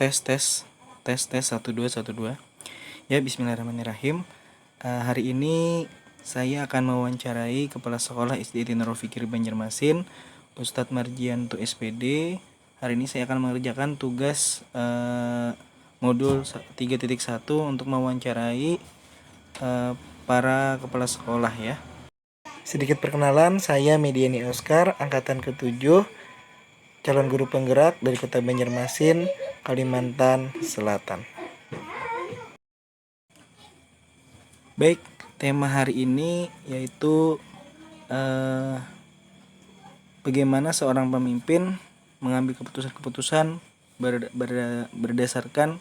Tes 1212. Ya, bismillahirrahmanirrahim. Hari ini saya akan mewawancarai Kepala Sekolah SD Nurul Fikri Banjarmasin, Ustadz Marjianto SPD. Hari ini saya akan mengerjakan tugas modul 3.1 untuk mewawancarai para kepala sekolah ya. Sedikit perkenalan, saya Mediani Oscar, angkatan ke-7, calon guru penggerak dari Kota Banjarmasin, Kalimantan Selatan. Baik, tema hari ini yaitu bagaimana seorang pemimpin mengambil keputusan-keputusan berdasarkan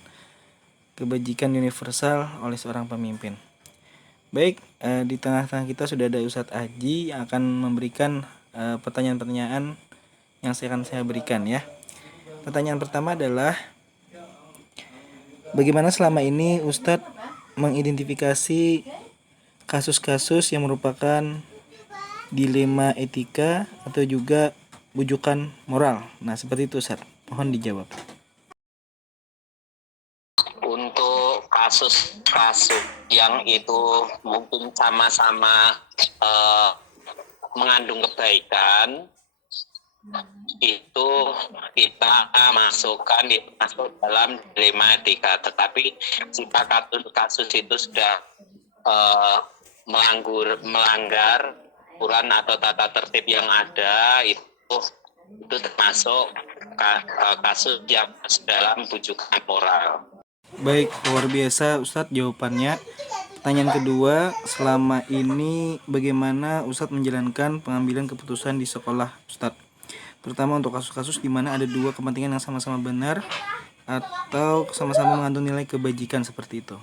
kebajikan universal oleh seorang pemimpin. Baik, di tengah-tengah kita sudah ada Ustadz Aji yang akan memberikan pertanyaan-pertanyaan yang akan saya berikan ya. Pertanyaan pertama adalah, bagaimana selama ini Ustadz mengidentifikasi kasus-kasus yang merupakan dilema etika atau juga bujukan moral? Nah, seperti itu Ustadz, mohon dijawab. Untuk kasus-kasus yang itu mungkin sama-sama mengandung kebaikan, itu kita masukkan masuk dalam dilema etika. Tetapi jika kasus itu sudah melanggar aturan atau tata tertib yang ada, itu termasuk kasus yang dalam bujukan moral. Baik, luar biasa Ustadz jawabannya. Pertanyaan kedua, selama ini bagaimana Ustadz menjalankan pengambilan keputusan di sekolah Ustadz? Terutama untuk kasus-kasus di mana ada dua kepentingan yang sama-sama benar atau sama-sama mengandung nilai kebajikan seperti itu.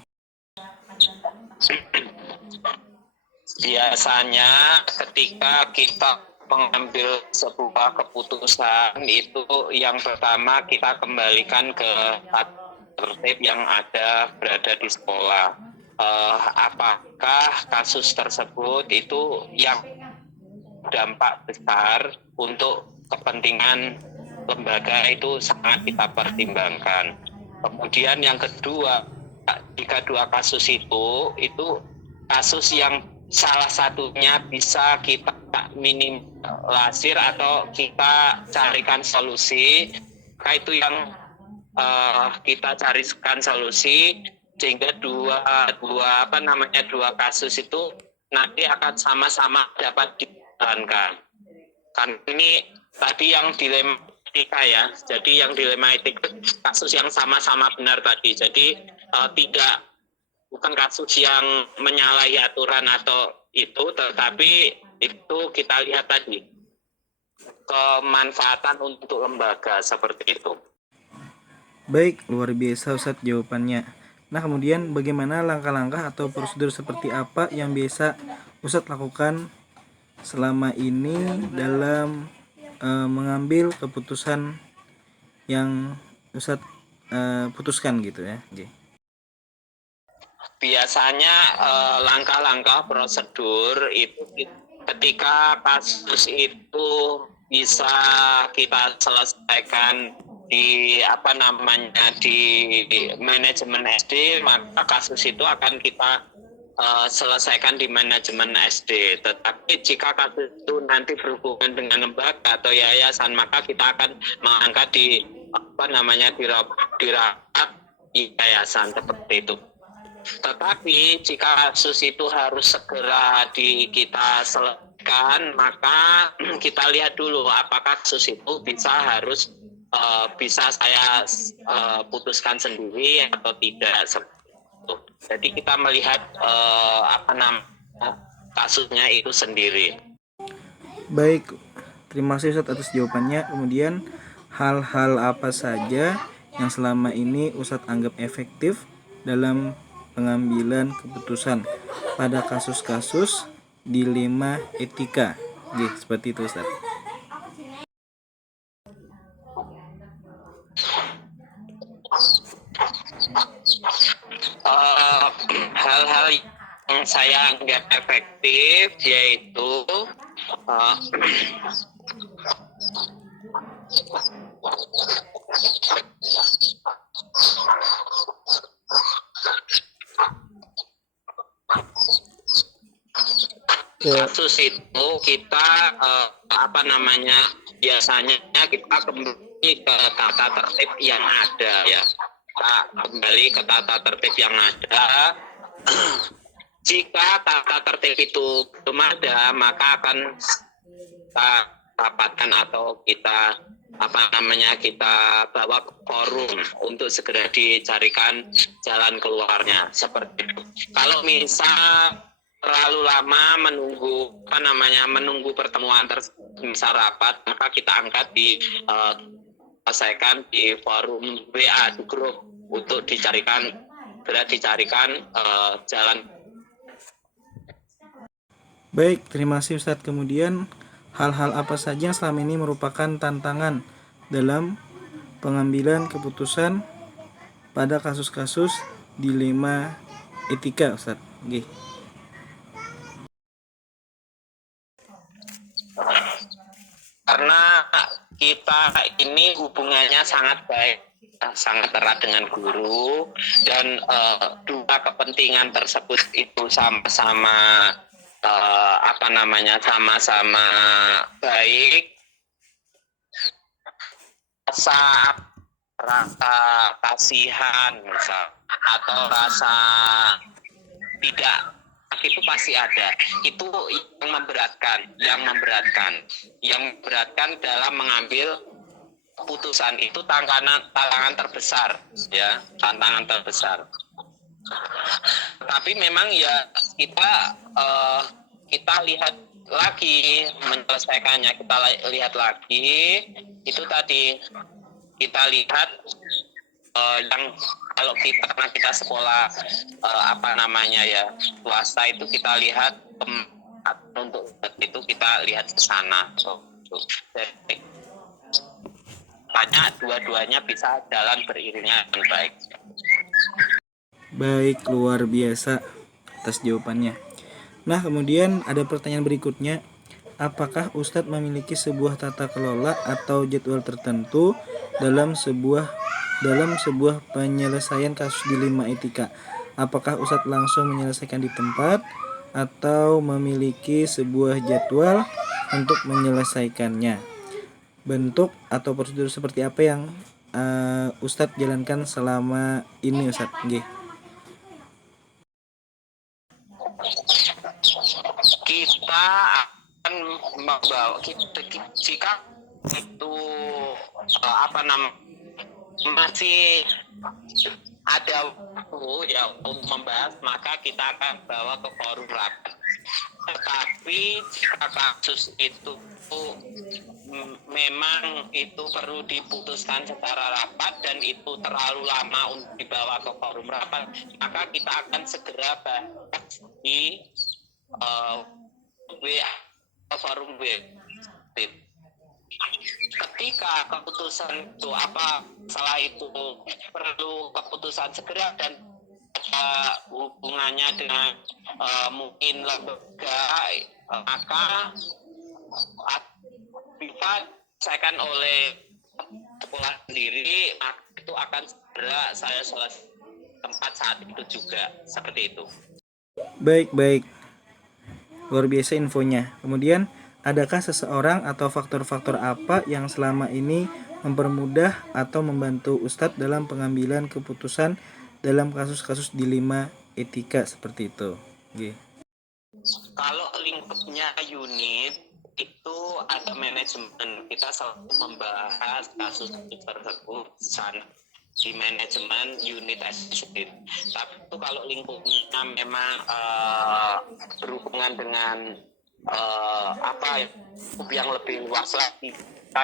Biasanya ketika kita mengambil sebuah keputusan, itu yang pertama kita kembalikan ke tertib yang berada di sekolah. Apakah kasus tersebut itu yang dampak besar untuk kepentingan lembaga itu sangat kita pertimbangkan. Kemudian yang kedua, jika dua kasus itu kasus yang salah satunya bisa kita minimalisir atau kita carikan solusi, maka itu yang kita carikan solusi sehingga dua kasus itu nanti akan sama-sama dapat dijalankan. Kan ini tadi yang dilema etika ya. Jadi yang dilema etika kasus yang sama-sama benar tadi. Jadi bukan kasus yang menyalahi aturan atau itu, tetapi itu kita lihat tadi kemanfaatan untuk lembaga seperti itu. Baik, luar biasa Ustadz jawabannya. Nah, kemudian bagaimana langkah-langkah atau prosedur seperti apa yang biasa Ustadz lakukan selama ini dalam mengambil keputusan yang Ustadz putuskan gitu ya? Biasanya langkah-langkah prosedur itu ketika kasus itu bisa kita selesaikan di manajemen SD, maka kasus itu akan kita selesaikan di manajemen SD. Tetapi jika kasus itu nanti berhubungan dengan lembaga atau yayasan, maka kita akan mengangkat di rapat yayasan seperti itu. Tetapi jika kasus itu harus segera kita selesaikan, maka kita lihat dulu apakah kasus itu bisa saya putuskan sendiri atau tidak. Jadi kita melihat kasusnya itu sendiri. Baik, terima kasih Ustadz atas jawabannya. Kemudian hal-hal apa saja yang selama ini Ustadz anggap efektif dalam pengambilan keputusan pada kasus-kasus dilema etika? Seperti itu Ustadz. Hal-hal yang saya anggap efektif yaitu kasus itu kita biasanya kita kembali ke tata tertib yang ada ya. Kita kembali ke tata tertib yang ada. Jika tata tertib itu belum ada, maka akan kita rapatkan atau kita kita bawa ke forum untuk segera dicarikan jalan keluarnya. Seperti itu. Kalau misal terlalu lama menunggu pertemuan tersebut bisa rapat, maka kita angkat selesaikan di forum WA di grup untuk dicarikan jalan. Baik, terima kasih Ustadz. Kemudian hal-hal apa saja yang selama ini merupakan tantangan dalam pengambilan keputusan pada kasus-kasus dilema etika, Ustadz? Oke. Karena kita ini hubungannya sangat baik, sangat erat dengan guru, dan dua kepentingan tersebut itu sama-sama sama-sama baik. Rasa kasihan misal atau rasa tidak itu pasti ada. Itu yang memberatkan dalam mengambil keputusan. Itu tantangan terbesar ya, tantangan terbesar. Tapi memang ya kita lihat lagi menyelesaikannya, kita lihat lagi itu tadi, kita lihat yang kalau kita sekolah swasta itu kita lihat untuk itu kita lihat ke sana. Jadi banyak dua-duanya bisa jalan beriringnya dengan baik. Baik, luar biasa atas jawabannya. Nah, kemudian ada pertanyaan berikutnya. Apakah Ustadz memiliki sebuah tata kelola atau jadwal tertentu dalam sebuah penyelesaian kasus dilema etika? Apakah Ustadz langsung menyelesaikan di tempat atau memiliki sebuah jadwal untuk menyelesaikannya? Bentuk atau prosedur seperti apa yang Ustadz jalankan selama ini, Ustadz? Nggih. Kita akan membawa jika itu masih ada waktu ya untuk membahas, maka kita akan bawa ke forum rapat. Tetapi jika kasus itu memang itu perlu diputuskan secara rapat dan itu terlalu lama untuk dibawa ke forum rapat, maka kita akan segera bahas di forum WA. Ketika keputusan itu setelah itu perlu keputusan segera dan hubungannya dengan mungkin lembaga, maka bisa diselesaikan oleh sekolah sendiri, maka itu akan segera saya selesai tempat saat itu juga, seperti itu. Baik, luar biasa infonya. Kemudian, adakah seseorang atau faktor-faktor apa yang selama ini mempermudah atau membantu Ustadz dalam pengambilan keputusan dalam kasus-kasus dilema etika seperti itu? Okay. Kalau lingkupnya unit itu ada manajemen, kita selalu membahas kasus tersebut di manajemen unit eksekutif. Tapi itu kalau lingkupnya memang berhubungan dengan yang lebih luas lagi,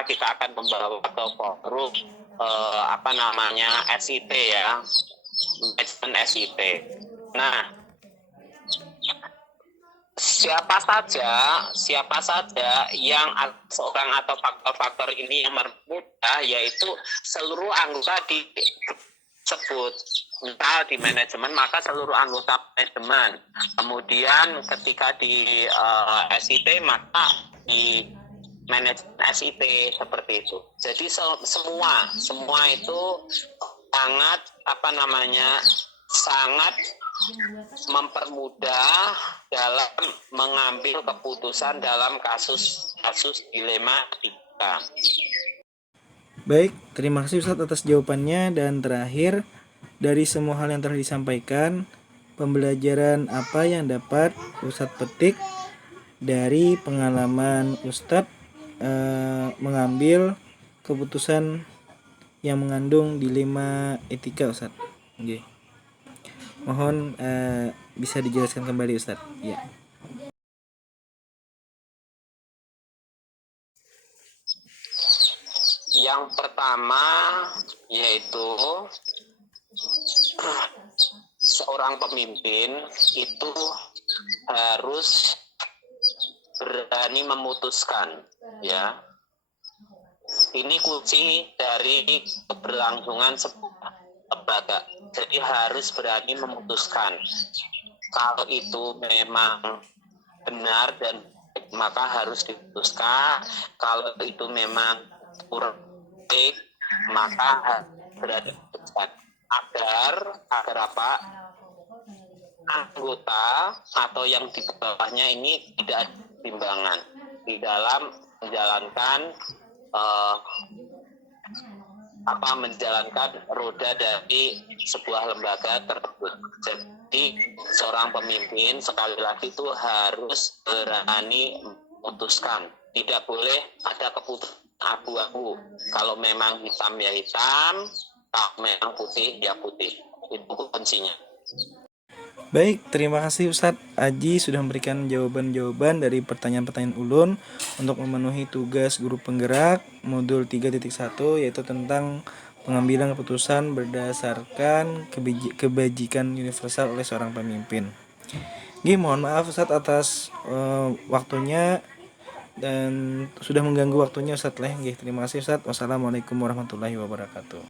kita akan membawa ke forum SIT ya, manajemen SIT. Nah, siapa saja yang seorang atau faktor-faktor ini yang bermudah, yaitu seluruh anggota disebut. Misal di manajemen, maka seluruh anggota manajemen. Kemudian ketika di SIT, maka di manajemen SIT, seperti itu. Jadi semua itu sangat sangat mempermudah dalam mengambil keputusan dalam kasus dilema etika. Baik, terima kasih Ustadz atas jawabannya. Dan terakhir, dari semua hal yang telah disampaikan, pembelajaran apa yang dapat Ustadz petik dari pengalaman Ustadz mengambil keputusan yang mengandung dilema etika, Ustadz? Oke. Mohon bisa dijelaskan kembali, Ustadz. Ya. Yang pertama yaitu seorang pemimpin itu harus berani memutuskan, ya. Ini kunci dari keberlangsungan sebuah lembaga. Jadi harus berani memutuskan. Kalau itu memang benar dan maka harus diputuskan. Kalau itu memang kurang baik, maka berani memutuskan. Agar apa? Anggota atau yang di bawahnya ini tidak ada timbangan di dalam menjalankan menjalankan roda dari sebuah lembaga tersebut. Jadi seorang pemimpin sekali lagi itu harus berani memutuskan. Tidak boleh ada keputusan abu-abu. Kalau memang hitam ya hitam, kalau memang putih ya putih. Itu kuncinya. Baik, terima kasih Ustadz Aji sudah memberikan jawaban-jawaban dari pertanyaan-pertanyaan ulun untuk memenuhi tugas guru penggerak modul 3.1, yaitu tentang pengambilan keputusan berdasarkan kebajikan universal oleh seorang pemimpin. Gih, mohon maaf Ustadz atas waktunya dan sudah mengganggu waktunya Ustadz. Terima kasih Ustadz. Wassalamualaikum warahmatullahi wabarakatuh.